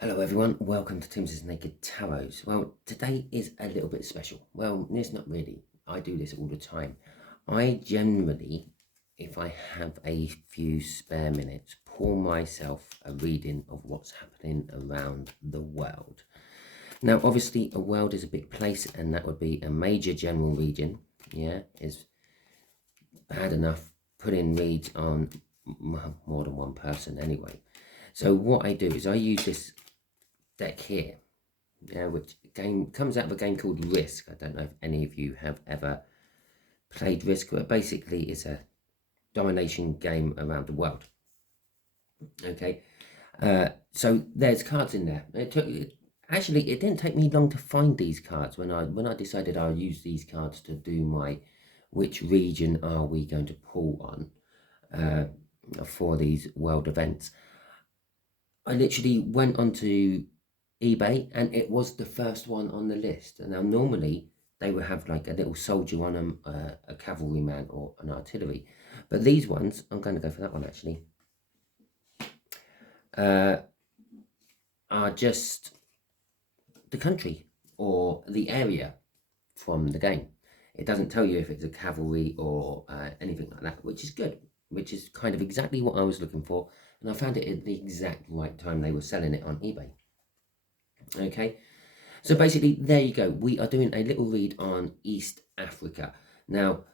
Hello everyone, welcome to Timsy Naked Tarot. Well, today is a little bit special. Well, it's not really. I do this all the time. I generally, if I have a few spare minutes, pour myself a reading of what's happening around the world. Now, obviously, a world is a big place, and that would be a major general region. Yeah, is bad enough putting reads on more than one person anyway. So what I do is I use this deck here, which game comes out of a game called Risk. I don't know if any of you have ever played Risk, but basically it's a domination game around the world. Okay, so there's cards in there. Actually, it didn't take me long to find these cards when I decided I'll use these cards to do my which region are we going to pull on for these world events. I literally went onto eBay and it was the first one on the list. And now normally they would have like a little soldier on them, a cavalryman or an artillery, but these ones, I'm going to go for that one actually, are just the country or the area from the game. It doesn't tell you if it's a cavalry or anything like that, which is good, which is kind of exactly what I was looking for. And I found it at the exact right time they were selling it on eBay. Okay, so basically there you go. We are doing a little read on East Africa. Now,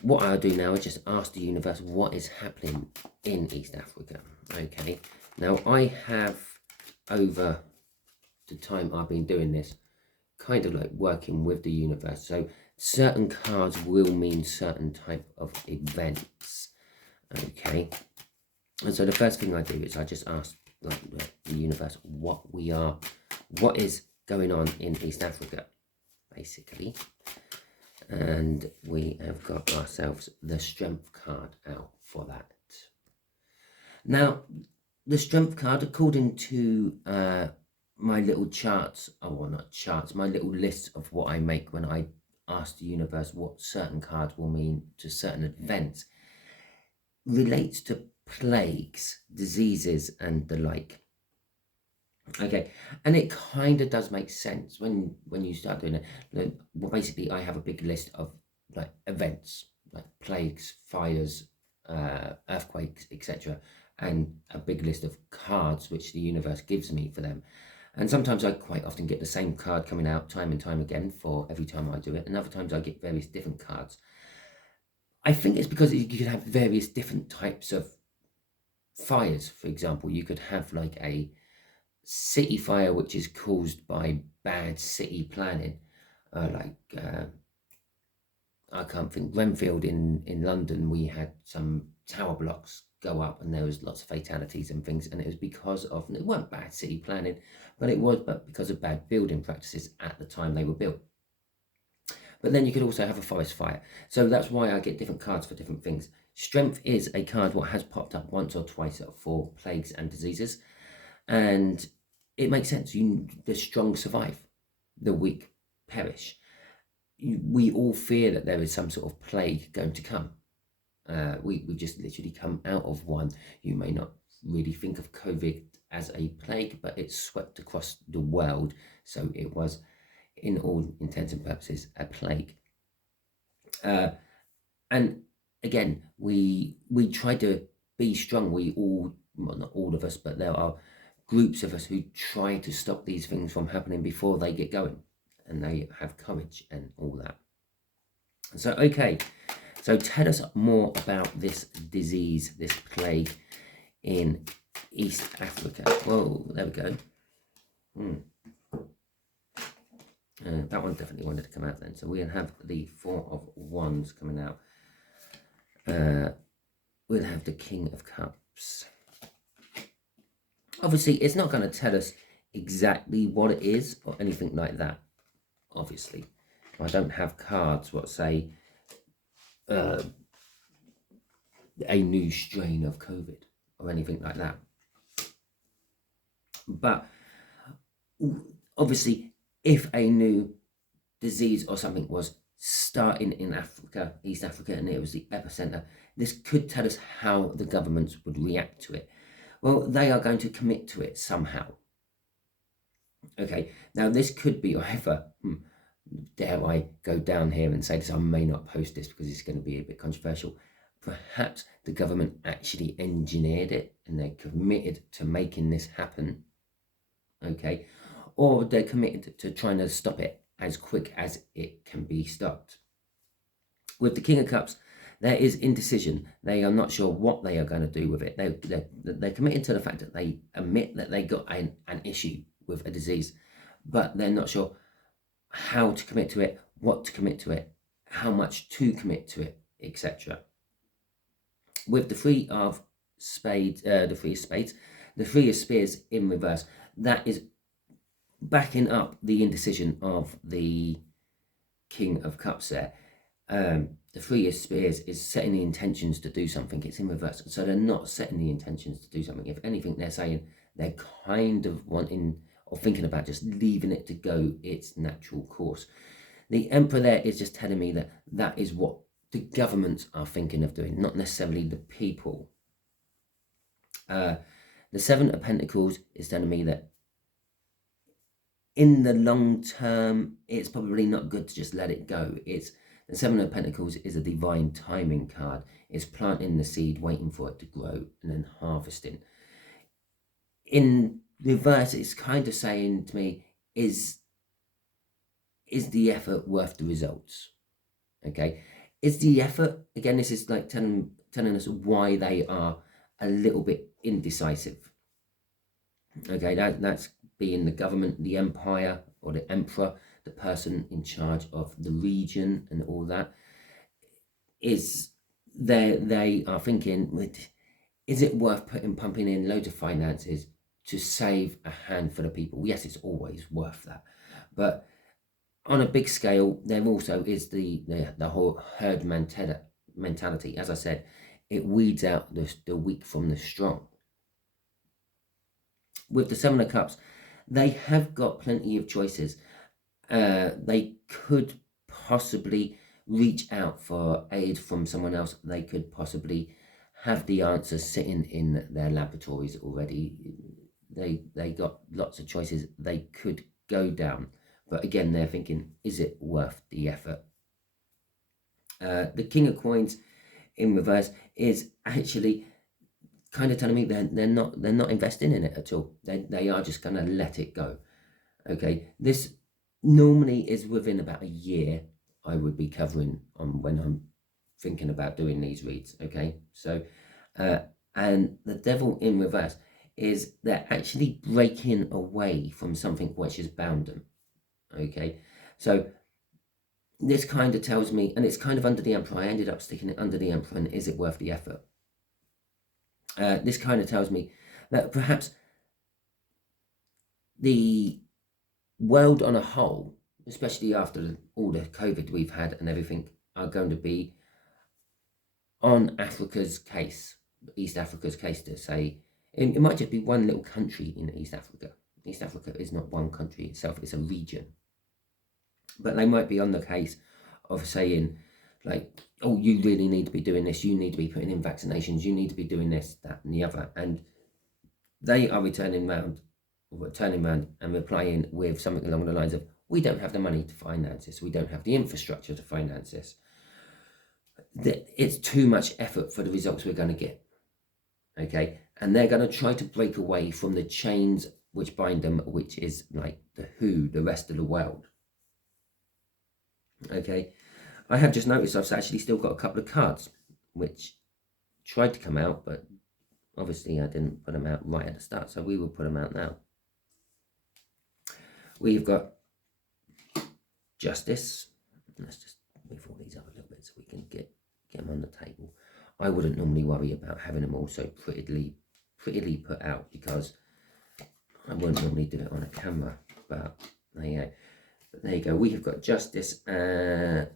what I'll do now is just ask the universe what is happening in East Africa. Okay, now I have, over the time I've been doing this, kind of like working with the universe. So certain cards will mean certain type of events. Okay, and so the first thing I do is I just ask like the universe what is going on in East Africa, basically. And we have got ourselves the Strength card out for that. Now, the Strength card, according to my little charts, well, not charts, my little list of what I make when I ask the universe what certain cards will mean to certain events, relates to plagues, diseases, and the like. Okay, and it kind of does make sense when you start doing it. Well, basically, I have a big list of like events, like plagues, fires, earthquakes, etc., and a big list of cards which the universe gives me for them. And sometimes I quite often get the same card coming out time and time again for every time I do it, and other times I get various different cards. I think it's because you could have various different types of fires. For example, you could have like a city fire which is caused by bad city planning, I can't think, Grenfell in London, we had some tower blocks go up and there was lots of fatalities and things, and it was because of, it weren't bad city planning, but it was because of bad building practices at the time they were built. But then you could also have a forest fire. So that's why I get different cards for different things. Strength is a card what has popped up once or twice for plagues and diseases, and it makes sense. The strong survive, the weak perish. We all fear that there is some sort of plague going to come. We just literally come out of one. You may not really think of COVID as a plague, but it swept across the world. So it was, in all intents and purposes, a plague. And again, we try to be strong. We all, well, not all of us, but there are groups of us who try to stop these things from happening before they get going, and they have courage and all that. So, okay, so tell us more about this disease, this plague in East Africa. Whoa, there we go. That one definitely wanted to come out then. So we'll have the Four of Wands coming out. We'll have the King of Cups. Obviously, it's not going to tell us exactly what it is or anything like that. Obviously, I don't have cards what say a new strain of COVID or anything like that. But obviously, if a new disease or something was starting in Africa, East Africa, and it was the epicenter, this could tell us how the governments would react to it. Well, they are going to commit to it somehow. Okay, now this could be either, dare I go down here and say this, I may not post this because it's going to be a bit controversial. Perhaps the government actually engineered it and they're committed to making this happen. Okay, or they're committed to trying to stop it as quick as it can be stopped. With the King of Cups, there is indecision. They are not sure what they are going to do with it. They're committed to the fact that they admit that they got an issue with a disease, but they're not sure how to commit to it, what to commit to it, how much to commit to it, etc. With the Three of Spades, the Three of Spears in reverse, that is backing up the indecision of the King of Cups there. The Three of Spears is setting the intentions to do something. It's in reverse. So they're not setting the intentions to do something. If anything, they're saying they're kind of wanting or thinking about just leaving it to go its natural course. The Emperor there is just telling me that that is what the governments are thinking of doing, not necessarily the people. The Seven of Pentacles is telling me that in the long term, it's probably not good to just let it go. The Seven of Pentacles is a divine timing card. It's planting the seed, waiting for it to grow, and then harvesting. In reverse, it's kind of saying to me, is the effort worth the results? Okay, is the effort, again, this is like telling us why they are a little bit indecisive. Okay, that's being the government, the empire, or the emperor, the person in charge of the region and all that, is they are thinking, is it worth pumping in loads of finances to save a handful of people? Yes, it's always worth that. But on a big scale, there also is the whole herd mentality. As I said, it weeds out the weak from the strong. With the Seven of Cups, they have got plenty of choices. They could possibly reach out for aid from someone else. They could possibly have the answers sitting in their laboratories already. They got lots of choices they could go down. But again, they're thinking, is it worth the effort? The King of Coins in reverse is actually kind of telling me they're not investing in it at all. They are just going to let it go. Okay, this normally is within about a year I would be covering on when I'm thinking about doing these reads. Okay, so and the Devil in reverse is they're actually breaking away from something which has bound them. Okay, so this kind of tells me, and it's kind of under the Emperor. I ended up sticking it under the Emperor, and is it worth the effort? This kind of tells me that perhaps the world on a whole, especially after all the COVID we've had and everything, are going to be on Africa's case, East Africa's case, to say, it might just be one little country in East Africa. East Africa is not one country itself, it's a region. But they might be on the case of saying, like, oh, you really need to be doing this, you need to be putting in vaccinations, you need to be doing this, that, and the other. And they are turning around and replying with something along the lines of, we don't have the money to finance this, we don't have the infrastructure to finance this. It's too much effort for the results we're going to get. Okay, and they're going to try to break away from the chains which bind them, which is like the rest of the world. Okay, I have just noticed I've actually still got a couple of cards which tried to come out, but obviously I didn't put them out right at the start, so we will put them out now. We've got Justice. Let's just move all these up a little bit so we can get them on the table. I wouldn't normally worry about having them all so prettily put out, because I wouldn't normally do it on a camera, but there you go. We have got Justice in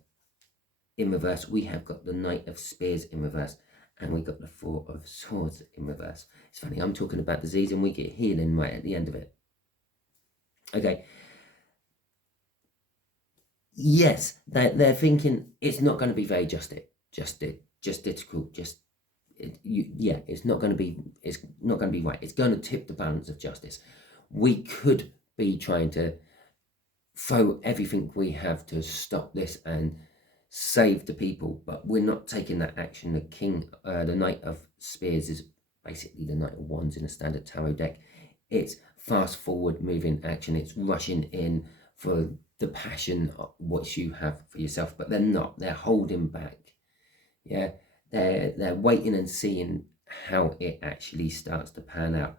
reverse. We have got the Knight of Spears in reverse, and we got the Four of Swords in reverse. It's funny, I'm talking about disease and we get healing right at the end of it. Okay. Yes, they're thinking it's not going to be very justicical, just it's not going to be right. It's going to tip the balance of justice. We could be trying to throw everything we have to stop this and save the people, but we're not taking that action. The Knight of Spears is basically the Knight of Wands in a standard tarot deck. It's fast forward moving action. It's rushing in for the passion of what you have for yourself, but they're not. They're holding back. Yeah, they're waiting and seeing how it actually starts to pan out.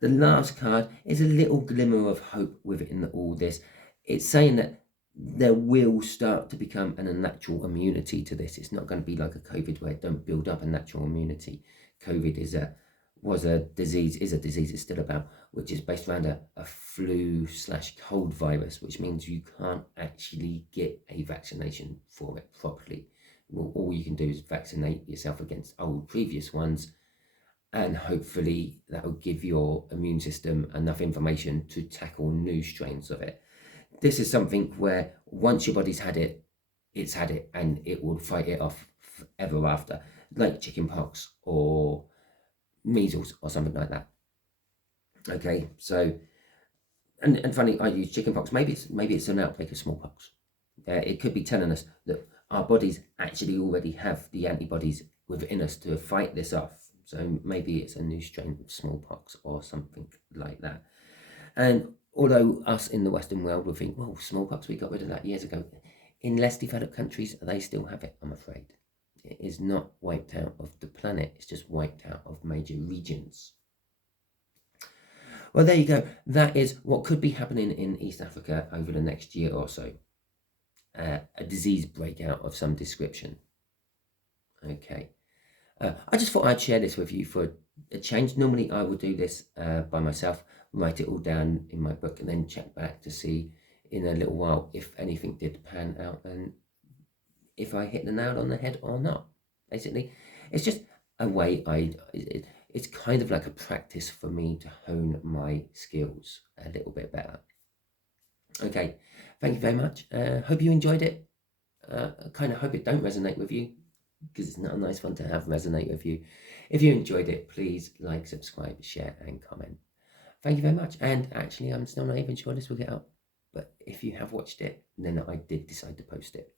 The last card is a little glimmer of hope within all this. It's saying that there will start to become a natural immunity to this. It's not going to be like a COVID where it don't build up a natural immunity. COVID is a disease it's still about, which is based around a flu/cold virus, which means you can't actually get a vaccination for it properly. Well, all you can do is vaccinate yourself against old previous ones, and hopefully that will give your immune system enough information to tackle new strains of it. This is something where once your body's had it, it's had it, and it will fight it off ever after, like chickenpox or measles or something like that. Okay, so and funny, I use chickenpox. Maybe it's an outbreak of smallpox. It could be telling us that our bodies actually already have the antibodies within us to fight this off. So maybe it's a new strain of smallpox or something like that. And although us in the Western world will think, well, smallpox, we got rid of that years ago. In less developed countries, they still have it, I'm afraid. It is not wiped out of the planet. It's just wiped out of major regions. Well, there you go. That is what could be happening in East Africa over the next year or so. A disease breakout of some description. Okay. I just thought I'd share this with you for a change. Normally I would do this by myself, write it all down in my book, and then check back to see in a little while if anything did pan out and if I hit the nail on the head or not. Basically, it's just a way it's kind of like a practice for me to hone my skills a little bit better. Okay, thank you very much. Hope you enjoyed it. I kind of hope it don't resonate with you, because it's not a nice one to have resonate with you. If you enjoyed it, please like, subscribe, share, and comment. Thank you very much. And actually, I'm still not even sure this will get up, but if you have watched it, then I did decide to post it.